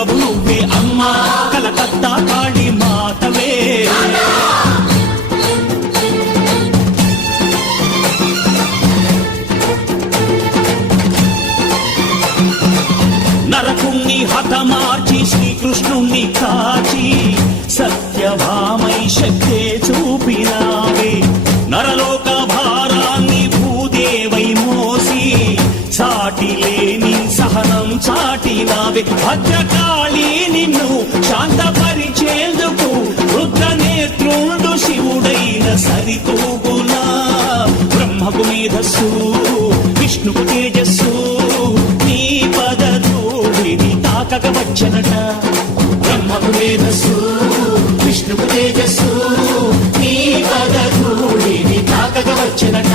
దుర్గవు నువ్వే అమ్మా కలకత్తా కాళీ మాతవే నరకుణ్ణి హతమార్చి శ్రీకృష్ణుణ్ణి కాచి సత్యభామై శక్తే చూపినావే నరలోక భారాన్ని భూదేవై మోసి సాటి లేని సహనం చాటినావే భద్రకాళి నిన్ను శాంతపరిచేందుకు రుద్రనేత్రుండు శివుడైన సరితూగులా బ్రహ్మకు మేధస్సు విష్ణుకు తేజస్సు నీ పదధూళిని తాకక వచ్చనట బ్రహ్మకు మేధస్సు విష్ణుకు తేజస్సు నీ పదధూళిని తాకక వచ్చనట